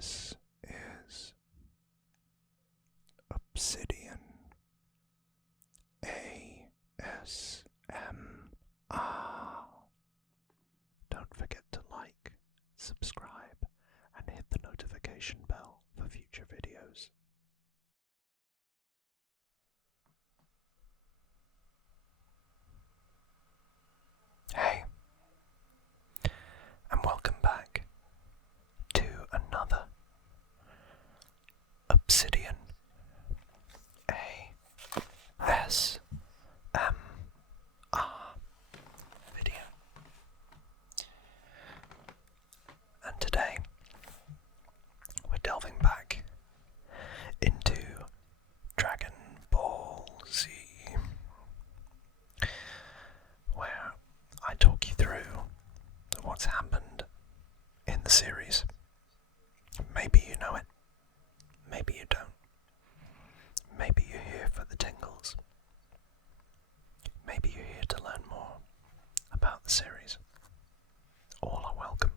This is Obsidian ASMR. Don't forget to like, subscribe, and hit the notification bell for future videos. Hey, and welcome back to another Obsidian ASMR video. And today we're delving back into Dragon Ball Z, where I talk you through what's happened in the series. Maybe you know it, maybe you don't. Maybe you're here for the tingles. Maybe you're here to learn more about the series. All are welcome.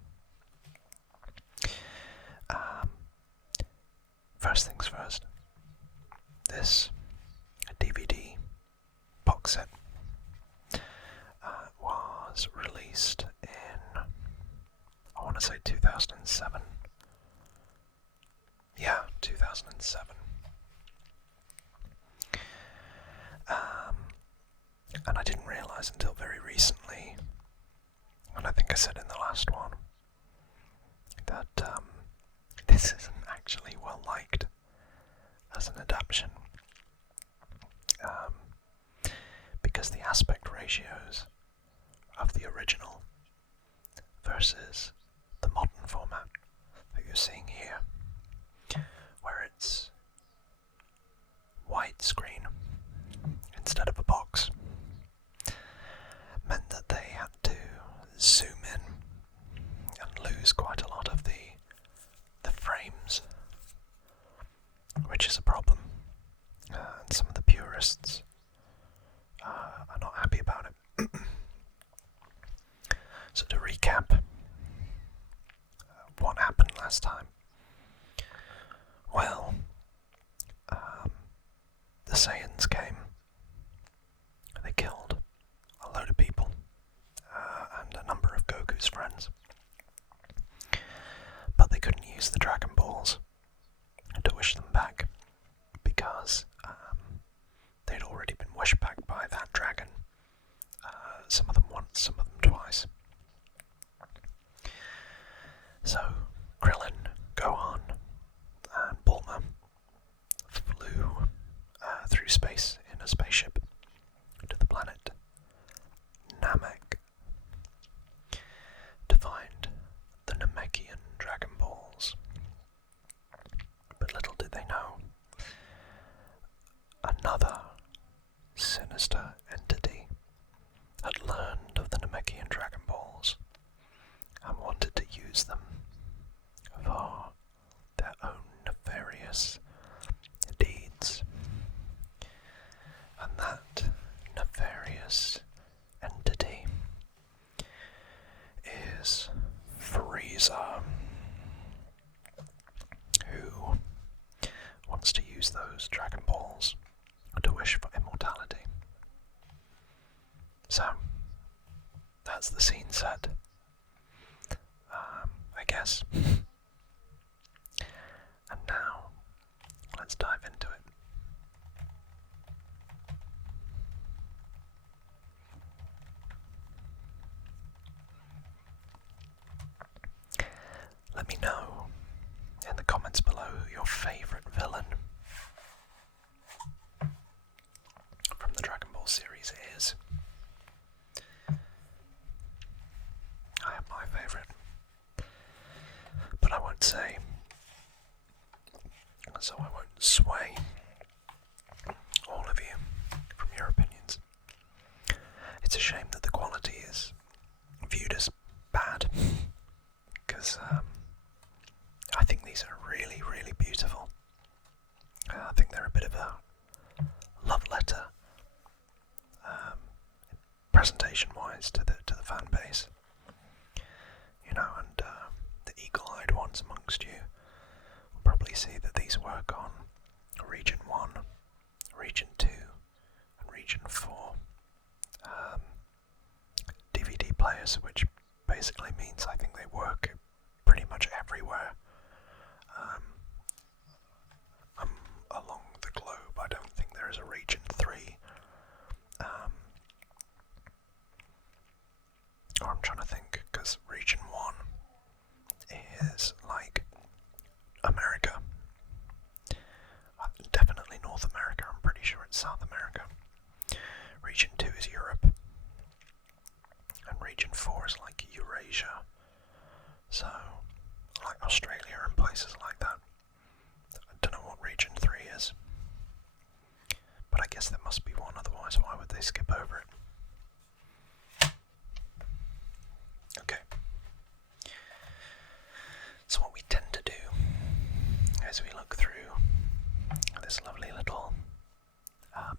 First things first, this DVD box set was released in, I want to say 2007. Yeah, 2007. And I didn't realise until very recently, and I think I said in the last one, that this isn't actually well liked as an adaptation, because the aspect ratios of the original versus the modern format that you're seeing here, where it's widescreen instead of a box, meant that they had to zoom in and lose quite a lot of the frames, which is a problem, and some of the purists are not happy about it. So to recap, what happened last time? Well, the Saiyans came, and they killed a load of people, and a number of Goku's friends. But they couldn't use the Dragon Balls to wish them back, because they'd already been wished back by that dragon, some of them once, some of them twice. So Krillin, Gohan, and Bulma flew through space in a spaceship to the planet Namek to find the Namekian Dragon Balls. But little did they know, another sinister entity had learned of the Namekian Dragon Balls and wanted to use them for their own nefarious deeds. And that nefarious entity is Frieza, who wants to use those Dragon Balls to wish for immortality. So, that's the scene set, I guess. And now, let's dive into it. Let me know in the comments below who your favourite villain from the Dragon Ball series is. I have my favourite, but I won't say, so I won't sway all of you from your opinions. It's a shame that the quality is viewed as bad, because I think these are really, really beautiful. I think they're a bit of a love letter, presentation-wise, to the fan base. You know, and the eagle-eyed ones amongst you work on Region 1, Region 2, and Region 4 DVD players, which basically means I think they work pretty much everywhere along the globe. I don't think there is a Region 3. Or I'm trying to think, because Region 1 is like America. Definitely North America, I'm pretty sure it's South America. Region 2 is Europe. And Region 4 is like Eurasia. So, like Australia and places like that. I don't know what Region 3 is. But I guess there must be one, otherwise why would they skip over it? Okay. So what we tend to do is we look through this lovely little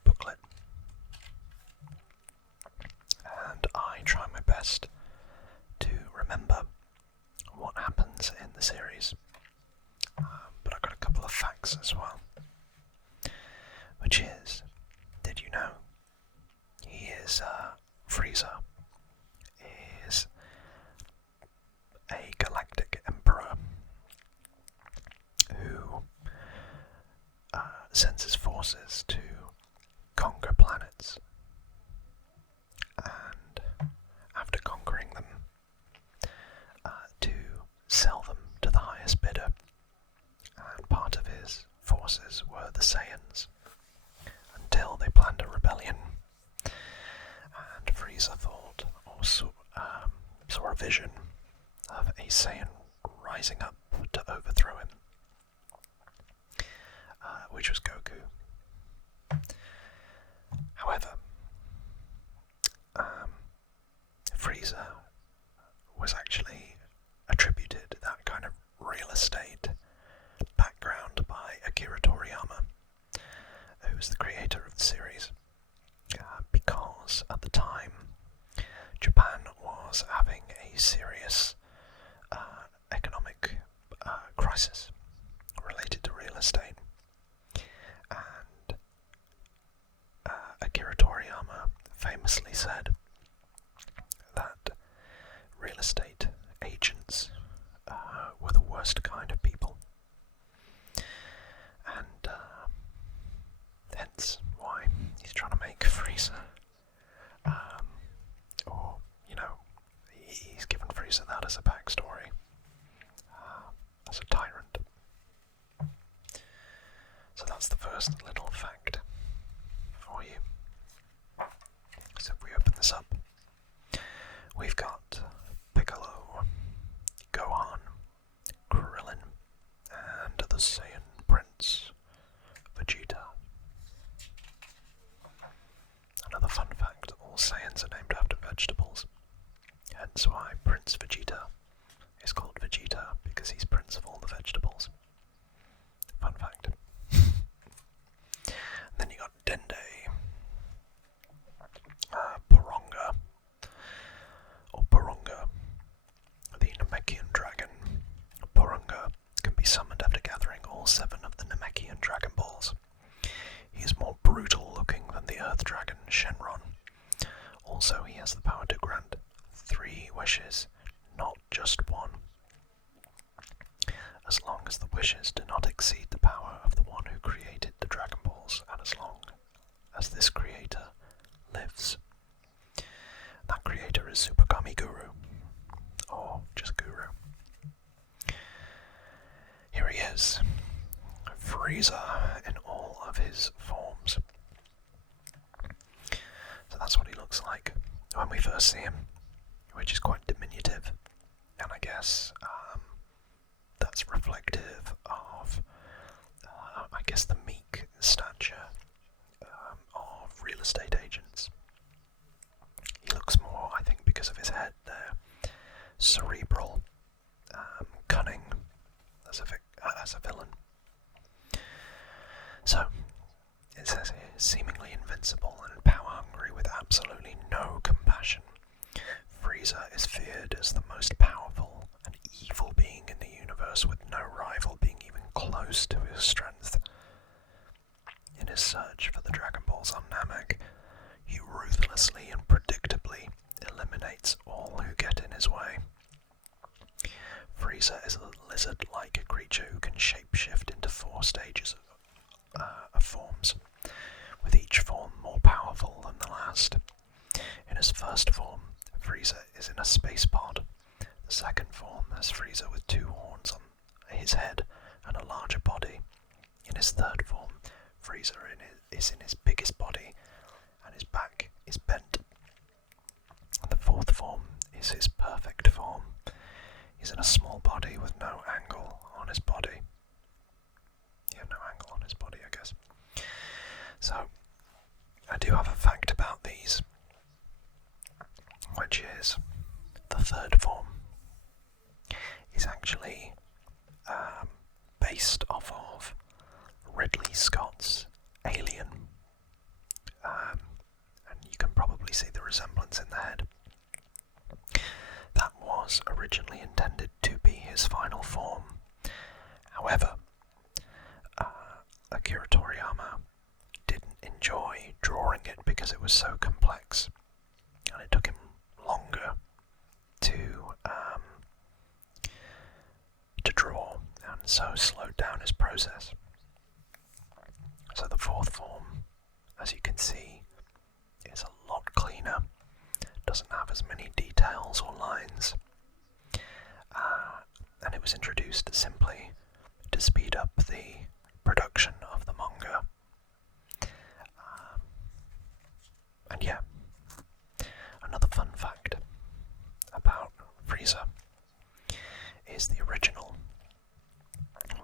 booklet, and I try my best to remember what happens in the series, but I've got a couple of facts as well, which is, did you know Frieza is a galactic emperor who sends his forces to conquer planets, and after conquering them, to sell them to the highest bidder. And part of his forces were the Saiyans, until they planned a rebellion, and Frieza thought, or saw a vision of a Saiyan rising up to overthrow him, which was Goku. However, Frieza was actually attributed that kind of real estate background by Akira Toriyama, who was the creator of the series, because at the time Japan was having a serious economic crisis related to real estate, and Akira Toriyama famously said that real estate agents were the worst kind of people, and hence why he's trying to make Frieza, or, you know, he's given Frieza that as a backstory, as a tyrant. So that's the first little fact for you. So if we open this up, we've got Piccolo, Gohan, Krillin, and the Saiyan Prince, Vegeta. Another fun fact, all Saiyans are named after vegetables, hence why Prince Vegeta is called Vegeta, because he's prince of all the vegetables. Fun fact. Then you got Dende, Porunga, or Porunga, the Namekian dragon. Porunga can be summoned after gathering all 7 of the Namekian Dragon Balls. He is more brutal looking than the Earth Dragon Shenron. Also, he has the power to grant 3 wishes, not just 1. As long as the wishes do not exceed the power of the one who created the Dragon Balls, and as long as this creator lives. That creator is Super Guru, or just Guru. Here he is, Frieza in all of his forms. So that's what he looks like when we first see him, which is quite diminutive, and I guess that's reflective of, I guess, the meek stature of real estate agents. He looks more, I think, because of his head there, cerebral, cunning as a villain. So, it says here, seemingly invincible and power-hungry with absolutely no compassion, Frieza is feared as the most powerful and evil being in the universe, with no rival being even close to his strength. Frieza is a lizard-like creature who can shapeshift into 4 stages of forms, with each form more powerful than the last. In his first form, Frieza is in a space pod. The second form has Frieza with 2 horns on his head and a larger body. In his third form, Frieza is in his biggest body and his back is bent. And the fourth form is his perfect form. He's in a small body with no angle on his body. Yeah, no angle on his body, I guess. So, I do have a fact about these, which is the third form is actually based off of Ridley Scott's Alien. And you can probably see the resemblance in the head. That was originally intended to be his final form. However, Akira Toriyama didn't enjoy drawing it because it was so complex, and it took him longer to draw, and so slowed down his process. So the fourth form, as you can see, is a lot cleaner, doesn't have as many details or lines, and it was introduced simply to speed up the production of the manga. And yeah, another fun fact about Frieza is the original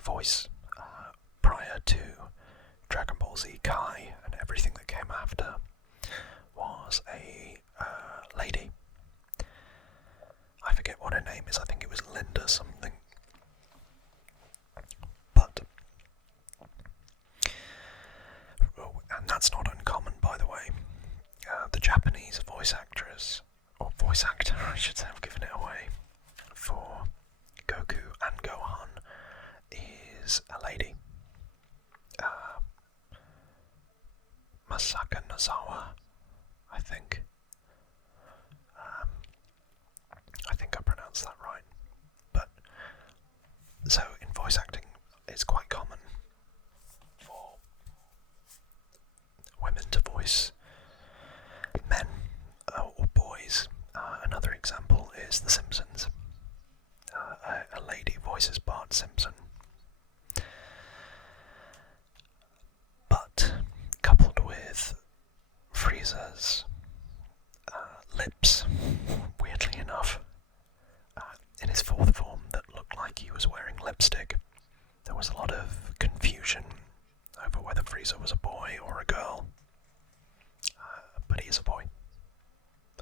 voice prior to Dragon Ball Z Kai and everything that came after was a lady. I forget what her name is, I think it was Linda something. But, and that's not uncommon by the way, the Japanese voice actress, or voice actor I should say, I've given it away, for Goku and Gohan is a lady. Masaka Nozawa, I think. I think I pronounced that right. But, so in voice acting, it's quite common for women to voice men or boys. Another example is The Simpsons. A lady voices Bart Simpson. But, coupled with Frieza's lips, weirdly enough, in his fourth form that looked like he was wearing lipstick, there was a lot of confusion over whether Frieza was a boy or a girl. But he is a boy.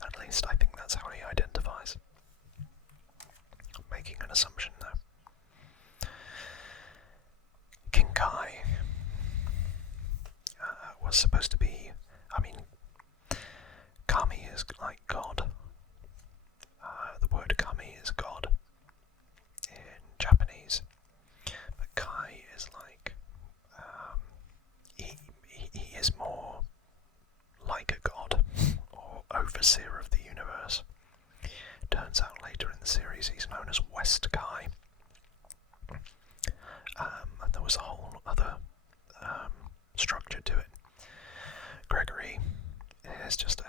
At least I think that's how he identifies. I'm making an assumption though. King Kai was supposed to be, I mean, Kami is like God. The word Kami is God in Japanese, but Kai is like, he is more like a god, or overseer of the universe. Turns out later in the series he's known as West Kai. And there was a whole other structure to it. Gregory is just a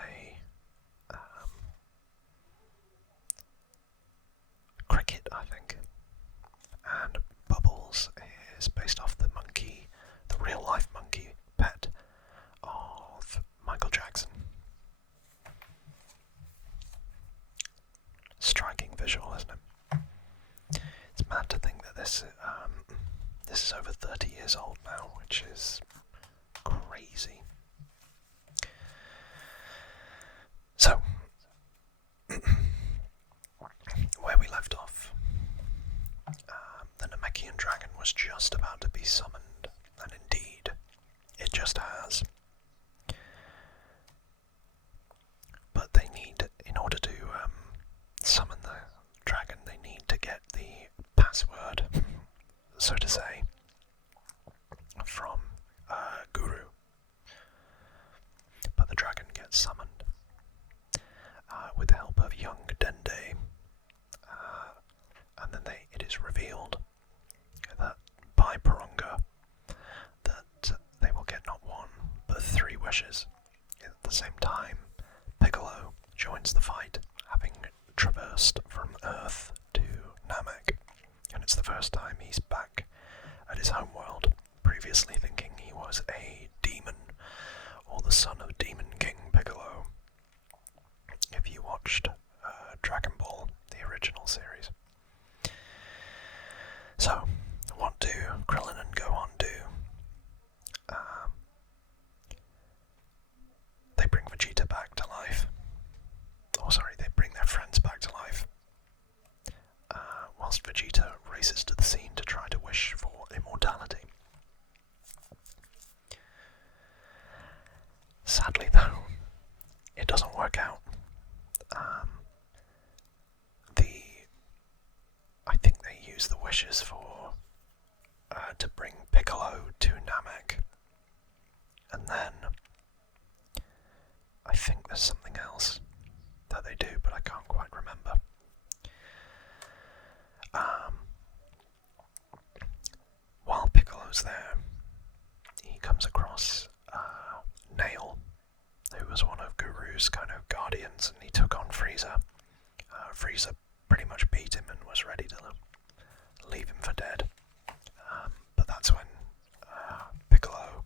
cricket, I think, and Bubbles is based off the monkey, the real life monkey pet of Michael Jackson. Striking visual, isn't it? It's mad to think that this is over 30 years old now, which is crazy. So, where we left off, the Namekian dragon was just about to be summoned, and indeed, it just has. But they need, in order to summon the dragon, they need to get the password, so to say, from Guru. But the dragon gets summoned with the help of young Dende, and then it is revealed that by Porunga that they will get not one, but 3 wishes. At the same time, Piccolo joins the fight, having traversed from Earth to Namek, and it's the first time he's back at his homeworld, previously thinking he was a demon, or the son of Demon King Piccolo, if you watched Dragon Ball, the original series. So, what do Krillin and Gohan do? They bring Vegeta back to life. They bring their friends back to life. Whilst Vegeta races to the scene to try to wish for immortality. Sadly, though, it doesn't work out. I think they use the wishes for to bring Piccolo to Namek, and then I think there's something else that they do, but I can't quite remember. While Piccolo's there, he comes across Nail, who was one of Guru's kind of guardians, and he took on Frieza. Frieza pretty much beat him and was ready to leave him for dead. But that's when Piccolo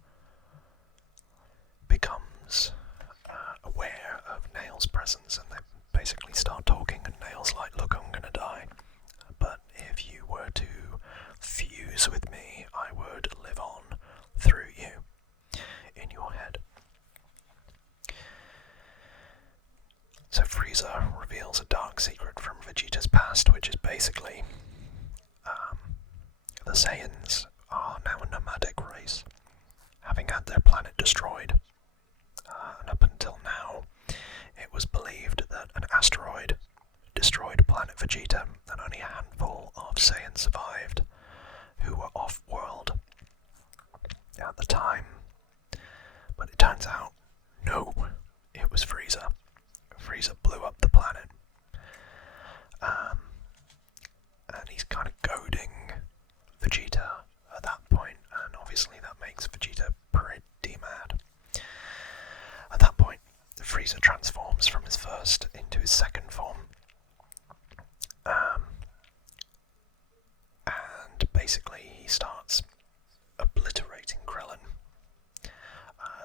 becomes aware of Nail's presence, and they basically start talking, and Nail's like, "Look, I'm gonna die, but if you were to fuse with me, I would live on through you, in your head." So Frieza reveals a dark secret from Vegeta's past, which is basically the Saiyans are now a nomadic race, having had their planet destroyed. And up until now, it was believed that an asteroid destroyed planet Vegeta, and only a handful of Saiyans survived, who were off-world at the time. But it turns out, no, it was Frieza. Frieza blew up the planet. And he's kind of goading Vegeta at that point, and obviously that makes Vegeta pretty mad. At that point, Frieza transforms from his first into his second form. And basically he starts obliterating Krillin.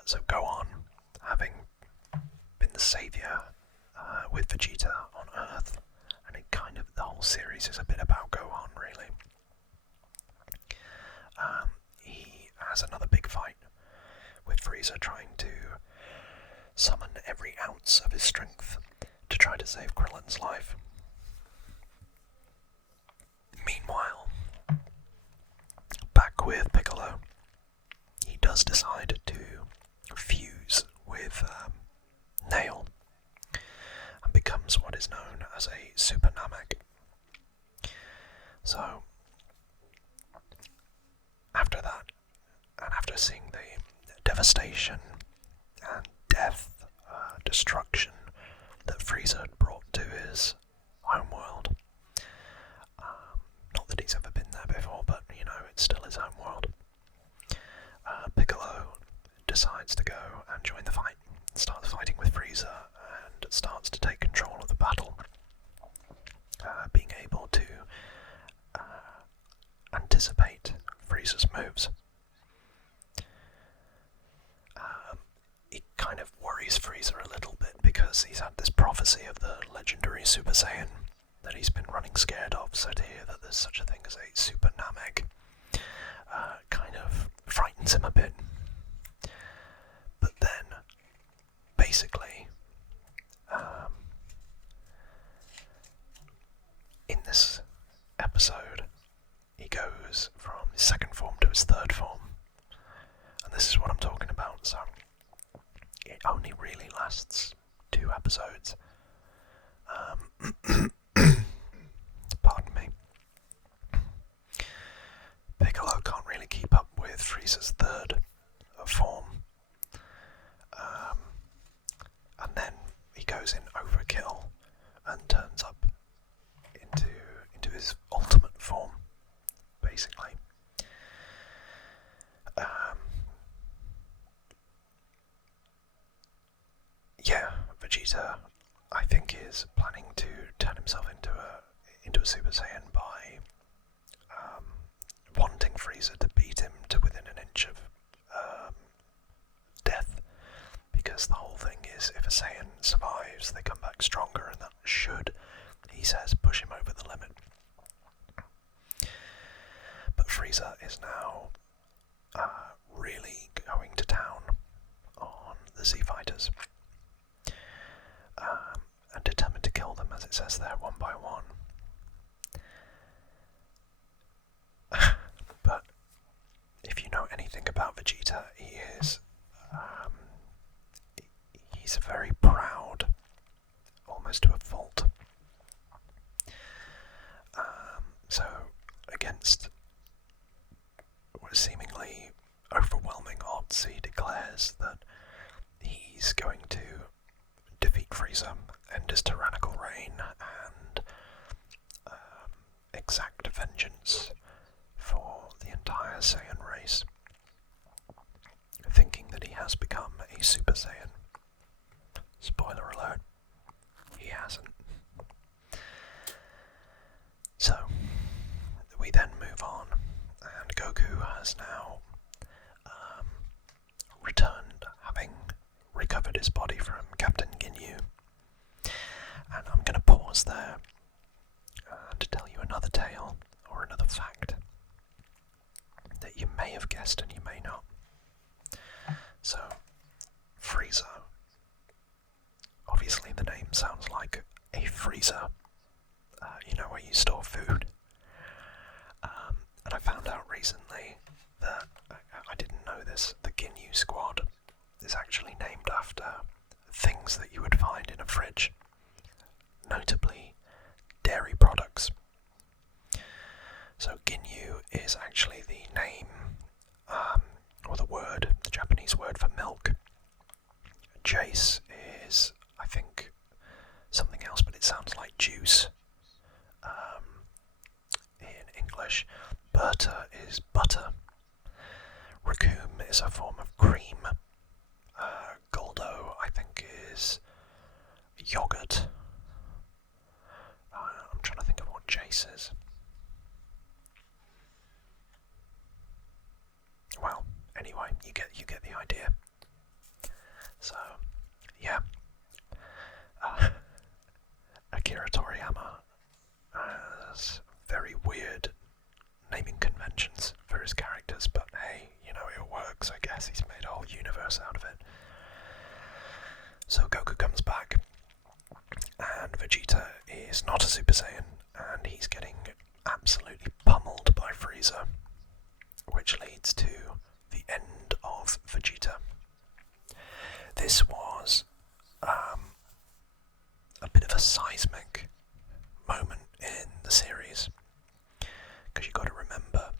So Gohan, having been the saviour with Vegeta on Earth, and the whole series is a bit about Gohan, really. He has another big fight with Frieza, trying to summon every ounce of his strength to try to save Krillin's life. Meanwhile, back with Piccolo, he does decide to fuse with Nail, and becomes what is known as a Super Namek. So, after that, and after seeing the devastation and death, destruction that Frieza had brought to his homeworld, not that he's ever been there before, but it's still his homeworld, Piccolo decides to go and join the fight, starts fighting with Frieza, and starts to take control of the battle, being able to anticipate Frieza's moves. It kind of worries Frieza a little bit, because he's had this prophecy of the legendary Super Saiyan that he's been running scared of, so to hear that there's such a thing as a Super Namek kind of frightens him a bit. But then, basically, in this episode, he goes from his second form to his third form, and this is what I'm talking about. So it only really lasts 2 episodes. Pardon me. Piccolo can't really keep up with Frieza's third form, and then he goes in overkill and turns up into his ultimate form. Vegeta, I think, is planning to turn himself into a Super Saiyan by wanting Frieza to beat him to within an inch of death, because the whole thing is, if a Saiyan survives, they come back stronger, and that should, he says, push him over the limit. But Frieza is now really going to town on the Z Fighters, and determined to kill them, as it says there, one by one. But if you know anything about Vegeta, he's very proud, almost to a fault. So against seemingly overwhelming odds, he declares that he's going to defeat Frieza, end his tyrannical reign, and exact vengeance for the entire Saiyan race, thinking that he has become a Super Saiyan. Spoiler alert, he hasn't. So, we then move on, and Goku has now returned, having recovered his body from Captain Ginyu. And I'm going to pause there to tell you another tale, or another fact, that you may have guessed and you may not. So, Frieza. Obviously the name sounds like a freezer, where you store food. And I found out recently that, I didn't know this, the Ginyu Squad is actually named after things that you would find in a fridge, notably dairy products. So Ginyu is actually the name, or the Japanese word for milk. Jace is, I think, something else, but it sounds like juice in English. Berta is butter. Raccoon is a form of cream. Goldo, I think, is yogurt. I'm trying to think of what Jace is. Well, anyway, you get the idea. So, yeah. Akira Toriyama has very weird naming conventions for his characters, but hey, it works, I guess. He's made a whole universe out of it. So Goku comes back, and Vegeta is not a Super Saiyan, and he's getting absolutely pummeled by Frieza, which leads to the end of Vegeta. This was a bit of a seismic moment in the series, because you've got to remember,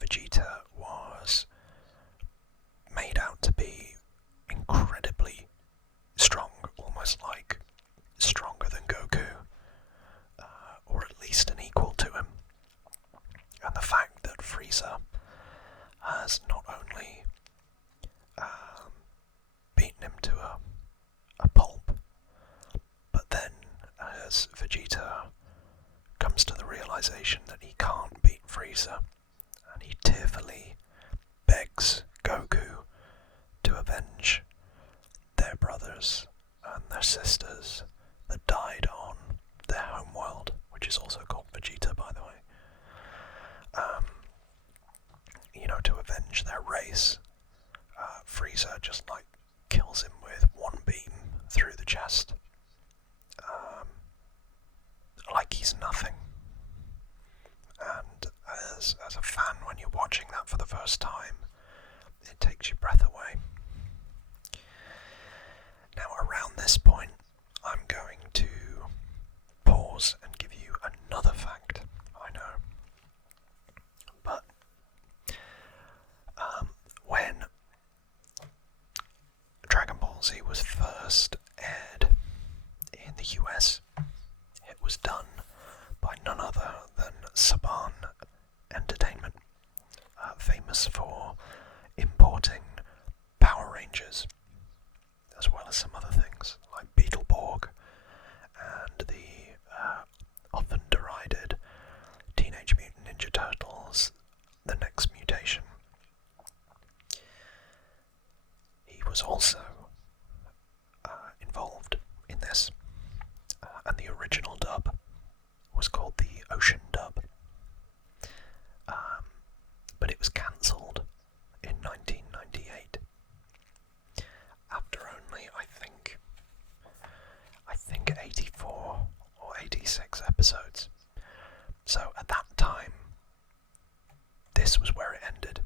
Vegeta was made out to be incredibly strong, almost like stronger than Goku, or at least an equal to him. And the fact that Frieza has not only beaten him to a pulp, but then as Vegeta comes to the realization that he can't beat Frieza, and he tearfully begs Goku to avenge their brothers and their sisters that died on their homeworld, which is also called Vegeta, by the way. To avenge their race, Frieza just kills him with one beam through the chest, like he's nothing. And as a fan, when you're watching that for the first time, it takes your breath away. Now, around this point, I'm going to pause and give you another fact. I know. But when Dragon Ball Z was first aired in the US, it was done by none other than Saban Entertainment, famous for importing Power Rangers, as well as some other things like Beetleborg So at that time, this was where it ended.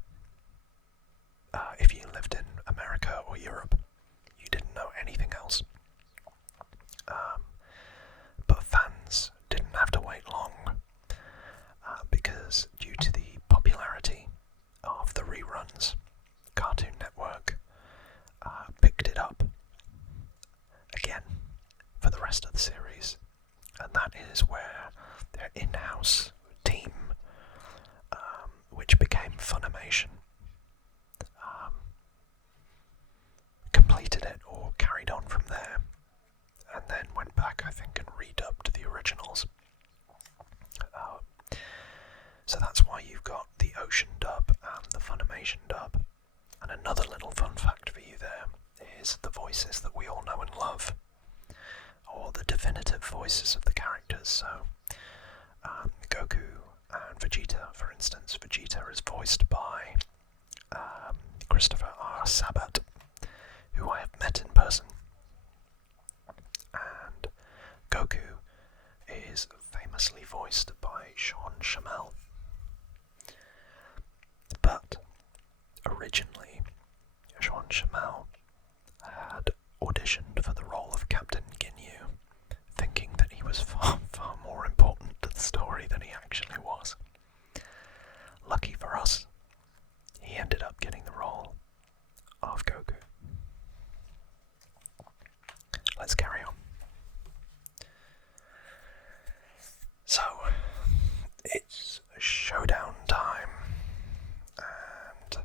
If you lived in America or Europe, you didn't know anything else. But fans didn't have to wait long, because due to the popularity of the reruns, Cartoon Network picked it up again for the rest of the series, and that is where their in-house team, which became Funimation, completed it or carried on from there, and then went back, I think, and redubbed the originals. So that's why you've got the Ocean dub and the Funimation dub. And another little fun fact for you there is the voices that we all know and love, or the definitive voices of the characters. So Goku and Vegeta, for instance. Vegeta is voiced by Christopher R. Sabat, who I have met in person. And Goku is famously voiced by Sean Shamel. But originally, Sean Shamel had auditioned for the role of Captain Ginyu, thinking that he was far, far more important to the story than he actually was. Lucky for us, he ended up getting the role of Goku. Let's carry on. So, it's showdown time, and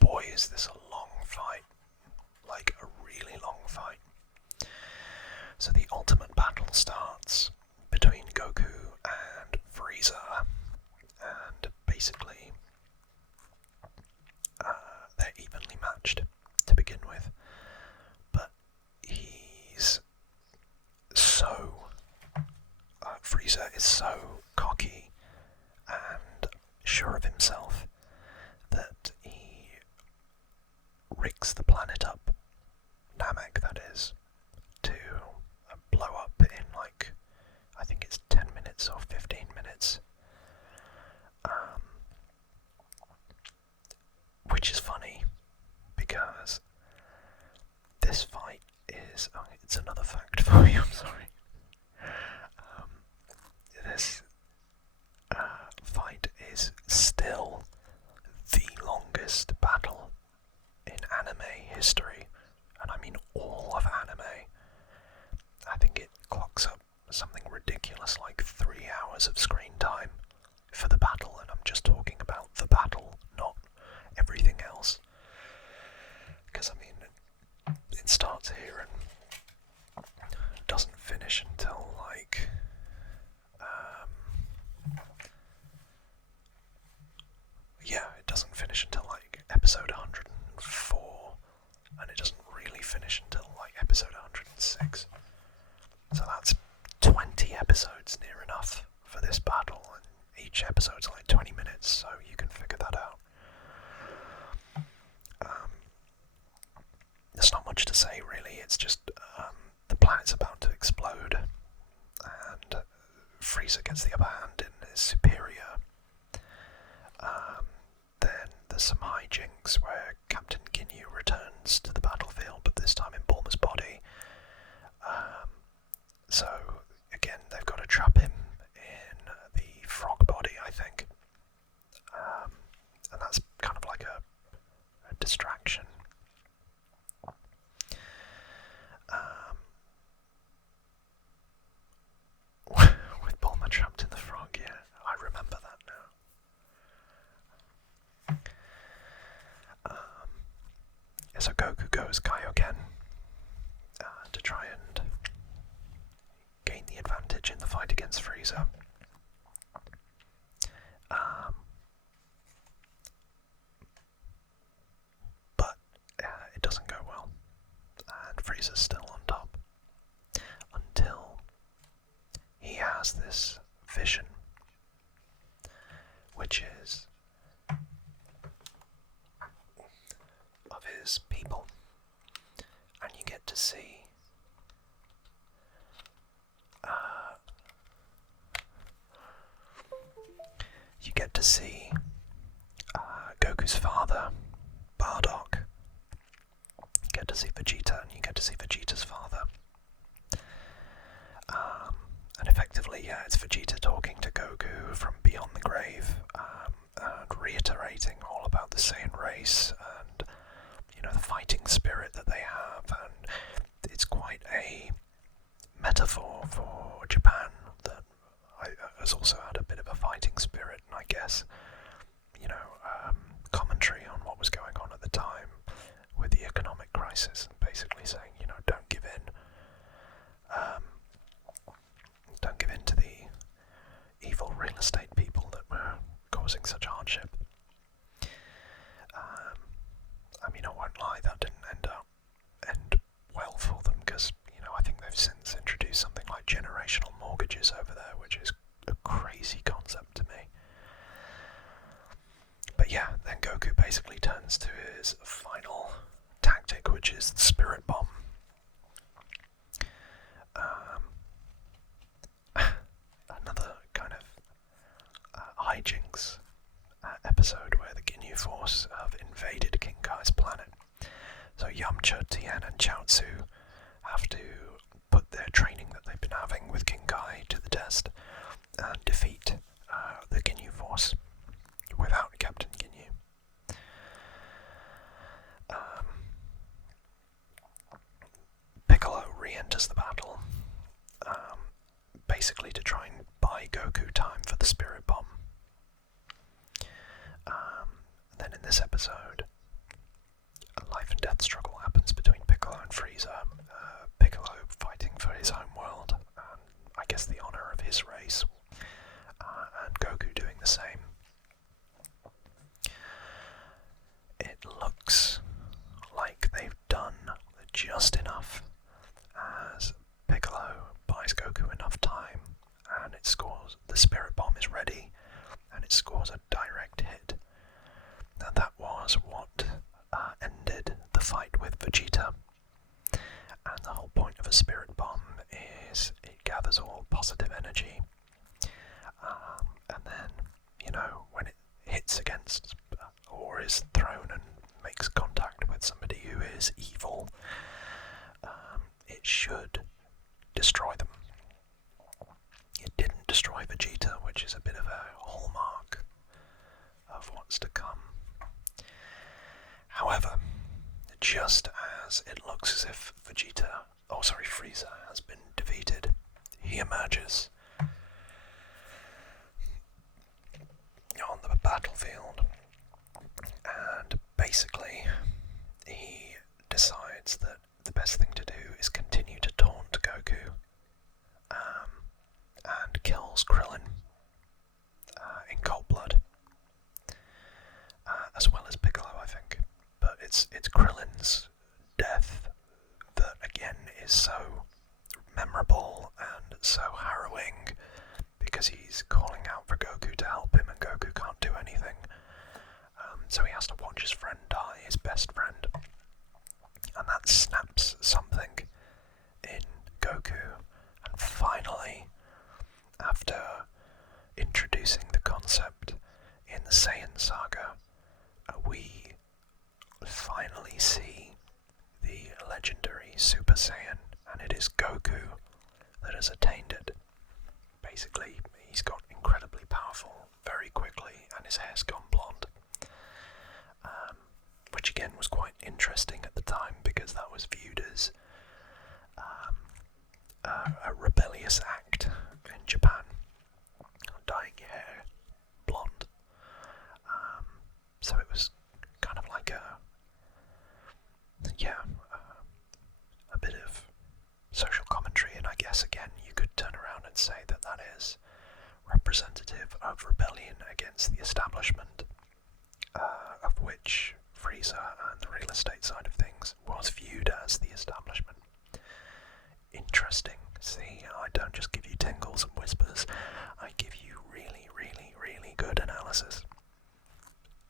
boy is this a long fight, like a really long fight. So the ultimate battle starts between Goku and Frieza, and basically they're evenly matched to begin with, but Frieza is so cocky and sure of himself that he rigs the planet up, Namek that is, to blow up in like, I think it's 10 minutes or 15 minutes. Which is funny, because this fight is, it's another fact for you, I'm sorry. This fight is still the longest battle in anime history, and I mean all of anime. I think it clocks up something ridiculous like 3 hours of screen time for the battle, and I'm just talking about the battle, not everything else. Because I mean, it starts here and doesn't finish until like it doesn't finish until like episode 104, and it doesn't really finish until like episode 106. So that's 20 episodes near enough for this battle, and each episode's like 20 minutes, so you can figure that out. There's not much to say really, it's just the planet's about to explode, and Frieza gets the upper hand and is superior. Then there's some hijinks where Captain Ginyu returns to the battlefield, but this time in Bulma's body. So again, they've got to trap him in the frog body, I think. And that's kind of like a distraction. With Bulma trapped in the frog, yeah, I remember that now. So Goku goes Kaioken to try and gain the advantage in the fight against Frieza. But it doesn't go well, and Frieza's still on top until he has this vision, which is of his people, and you get to see see Goku's father, Bardock. You get to see Vegeta, and you get to see Vegeta's father. And effectively, yeah, it's Vegeta talking to Goku from beyond the grave, and reiterating all about the Saiyan race and, you know, the fighting spirit that they have. And it's quite a metaphor for Japan that has also had a bit of a fighting spirit, and I guess, you know, commentary on what was going on at the time with the economic crisis, and basically saying, you know, don't give in to the evil real estate people that were causing such hardship. I mean, I won't lie, that didn't end well for them, because, you know, I think they've since introduced something like generational mortgages over there, which is a crazy concept to me. But yeah, then Goku basically turns to his final tactic, which is the Spirit Bomb. Another kind of hijinks episode where the Ginyu Force have invaded King Kai's planet. So Yamcha, Tien and Chaozu have to put their training that they've been having with King Kai to the test and defeat the Ginyu Force without Captain Ginyu. Piccolo re-enters the battle, basically to try and buy Goku time for the Spirit Bomb. Then in this episode, a life and death struggle happens between Piccolo and Frieza. Piccolo fighting for his home world, and I guess the honour of his race, and Goku doing the same. It looks like they've done just enough as Piccolo buys Goku enough time, and it scores. The Spirit Bomb is ready, and it scores a direct hit. Now that was what ended the fight with Vegeta. And the whole point of a Spirit Bomb is it gathers all positive energy, and then, you know, when it hits against or is thrown and makes contact with somebody who is evil, it should destroy them. It didn't destroy Vegeta, which is a bit of a hallmark of what's to come. However, just as it looks as if Frieza has been defeated, he emerges on the battlefield, and basically he decides that the best thing to do is continue to taunt Goku, and kills Krillin in cold blood, as well as Piccolo, I think. But it's Krillin's death that again is so memorable and so harrowing, because he's calling out for Goku to help him and Goku can't do anything. So he has to watch his friend die, his best friend, and that snaps something in Goku. And finally, after introducing the concept in the Saiyan Saga, we finally see the legendary Super Saiyan, and it is Goku that has attained it. Basically, he's got incredibly powerful very quickly, and his hair's gone blonde. Which again was quite interesting at the time, because that was viewed as a rebellious act in Japan, dyeing your hair blonde. So it was kind of like a bit of social commentary, and I guess again you could turn around and say that that is representative of rebellion against the establishment, of which Frieza and the real estate side of things was viewed as the establishment. Interesting. See, I don't just give you tingles and whispers, I give you really, really, really good analysis.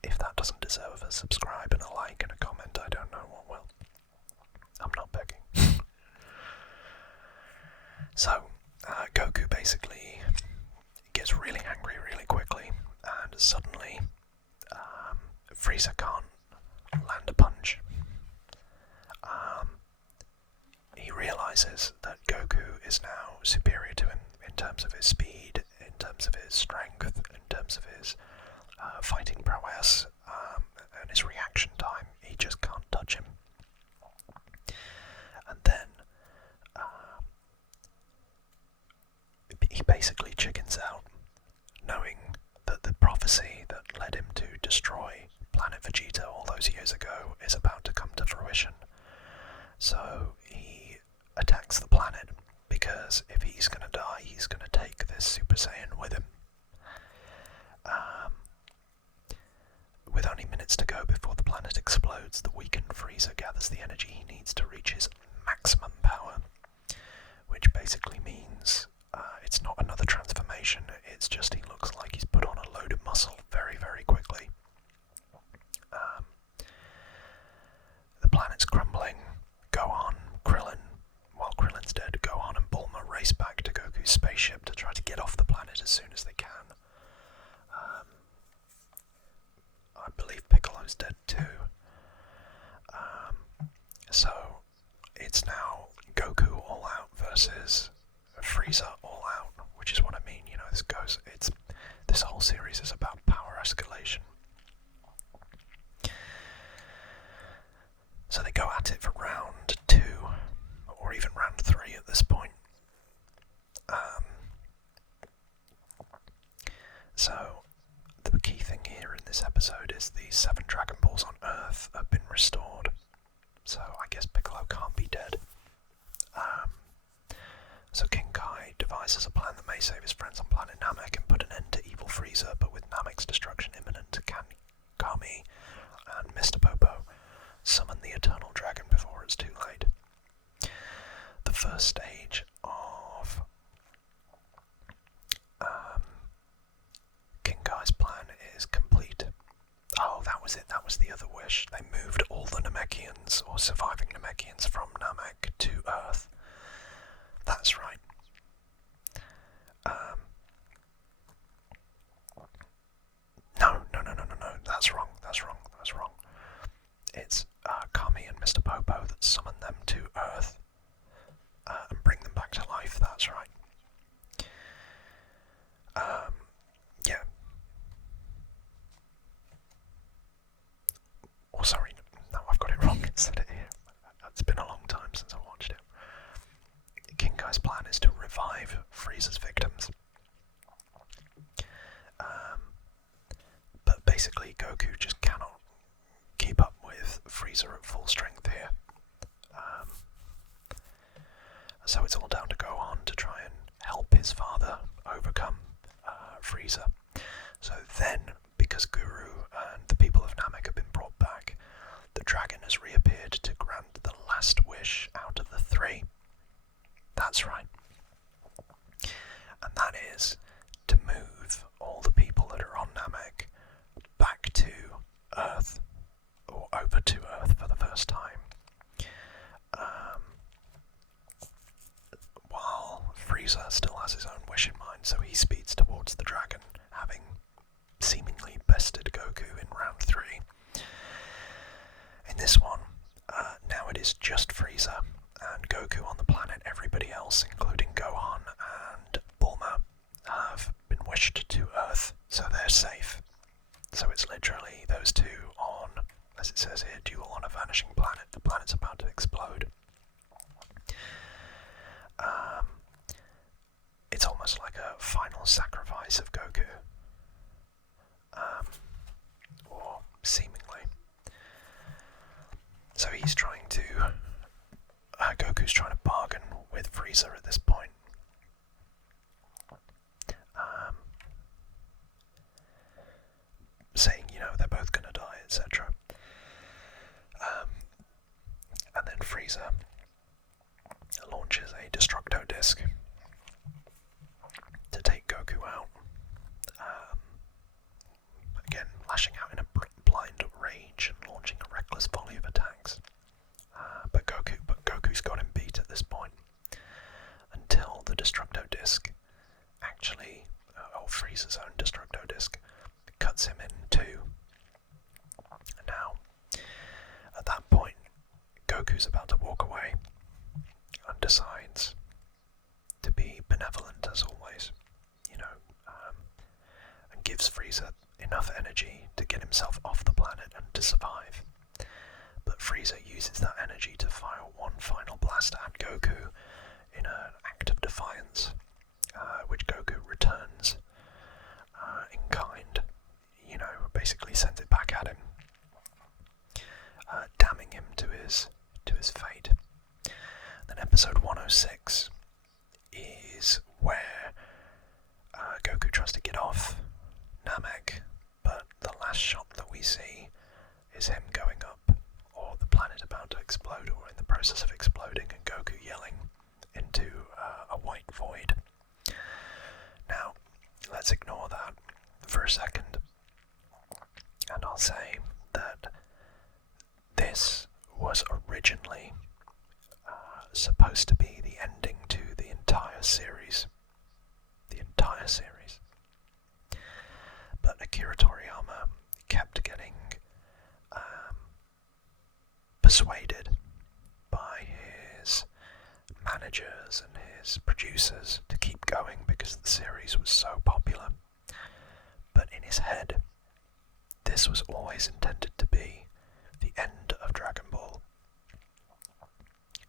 If that doesn't deserve a subscribe and a like and a comment, I don't know what will. I'm not begging. So, Goku basically gets really angry really quickly and suddenly Frieza can't land a punch. He realizes that Goku is now superior to him in terms of his speed, in terms of his strength, in terms of his fighting prowess, and his reaction time. He just can't touch him. And then he basically chickens out, knowing that the prophecy that led him to destroy planet Vegeta all those years ago is about to come to fruition. So he attacks the planet, because if he's going to die, he's going to take this Super Saiyan with him. With only minutes to go before the planet explodes, the weakened Frieza gathers the energy he needs to reach his maximum power, which basically means it's not another transformation, it's just he looks like he's put on a load of muscle very, very quickly. The planet's crumbling. Gohan, Krillin, while Krillin's dead, Gohan and Bulma race back to Goku's spaceship to try to get off the planet as soon as they can. I believe Piccolo's dead too. So it's now Goku all out versus Frieza all out, which is what I mean. You know, this whole series is about power escalation. So they go at it for round 2, or even round 3 at this point. So the key thing here in this episode is the 7 Dragon Balls on Earth have been restored. So I guess Piccolo can't be dead. So King Kai devises a plan that may save his friends on planet Namek and put an end to evil Frieza, but with Namek's destruction imminent, can Kami and Mr. Popo summon the Eternal Dragon before it's too late. The first stage of King Kai's plan is complete. Oh, that was it. That was the other wish. They moved all the Namekians, or surviving Namekians, from Namek to Earth. That's right. No. That's wrong. It's Kami and Mr. Popo that summon them to Earth and bring them back to life. That's right. Yeah. Oh, sorry. No, I've got it wrong. It said it here. It's been a long time since I watched it. King Kai's plan is to revive Frieza's victims. But basically, Goku just cannot keep up with Frieza at full strength here. So it's all down to Gohan to try and help his father overcome Frieza. So then, because Guru and the people of Namek have been brought back, the dragon has reappeared to grant the last wish out of the 3. That's right. And that is to move all the people that are on Namek back to Earth, or over to Earth for the first time. While Frieza still has his own wish in mind, so he speeds towards the dragon, having seemingly bested Goku in round 3. In this one, now it is just Frieza and Goku on the planet. Everybody else, including Gohan and Bulma, have been wished to Earth, so they're safe. So it's literally those two on, as it says here, duel on a vanishing planet. The planet's about to explode. It's almost like a final sacrifice of Goku. Or seemingly. So he's trying to... Goku's trying to bargain with Frieza at this point. Saying, you know, they're both going to die, etc. And then Frieza launches a Destructo Disc to take Goku out. Again, lashing out in a blind rage and launching a reckless volley of attacks. But Goku's got him beat at this point, until the Destructo Disc actually, Frieza's own Destructo Disc, cuts cuts him in two. Now, at that point, Goku's about to walk away and decides to be benevolent as always, and gives Frieza enough energy to get himself off the planet and to survive. But Frieza uses that energy to fire one final blast at Goku in an act of defiance, which Goku returns in kind, basically sends it back at him, damning him to his fate. Then episode 106 is where Goku tries to get off Namek, but the last shot that we see is him going up, or the planet about to explode, or in the process of exploding, and Goku yelling into a white void. Now, let's ignore that for a second, and I'll say that this was originally supposed to be the ending to the entire series. But Akira Toriyama kept getting persuaded by his managers and his producers to keep going because the series was so popular. But in his head, this was always intended to be the end of Dragon Ball.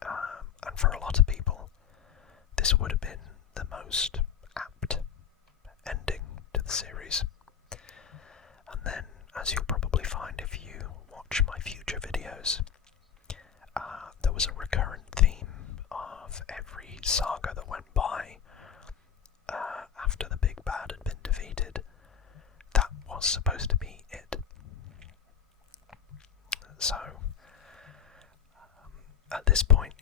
And for a lot of people, this would have been the most apt ending to the series. And then, as you'll probably find if you watch my future videos, there was a recurrent theme of every saga that went by after the big bad had been defeated. That was supposed to be it. So, at this point,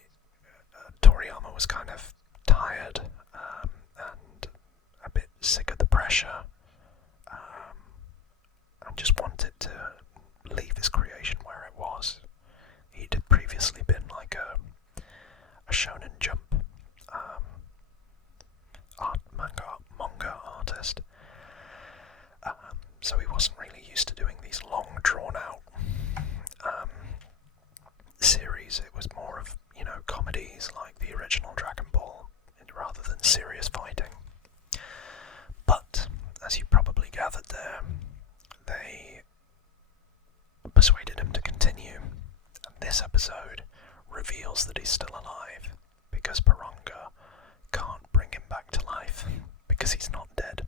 Toriyama was kind of tired and a bit sick of the pressure, and just wanted to leave his creation where it was. He'd previously been like a Shonen Jump manga artist, so he wasn't really used to doing these long drawn out series. It was more of comedies like the original Dragon Ball rather than serious fighting. But as you probably gathered there, they persuaded him to continue, and this episode reveals that he's still alive because Porunga can't bring him back to life because he's not dead.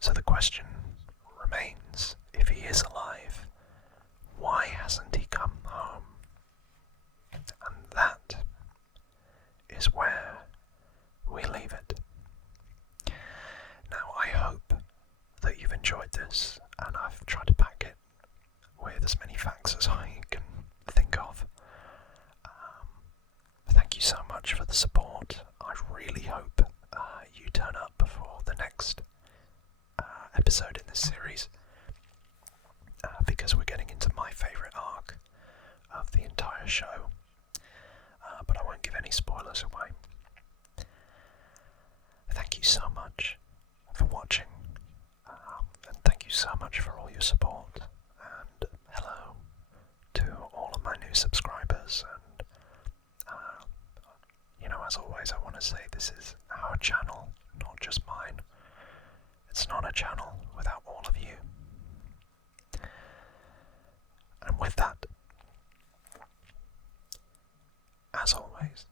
So the question remains, if he is alive, why hasn't he come home? And that is where we leave it. Now, I hope that you've enjoyed this, and I've tried to pack it with as many facts as I can think of. Thank you so much for the support. I really hope you turn up for the next episode in this series, because we're getting into my favourite arc of the entire show, but I won't give any spoilers away. Thank you so much for watching, and thank you so much for all your support, and hello to all of my new subscribers, and as always, I want to say this is our channel, not just mine. It's not a channel without all of you. And with that, as always,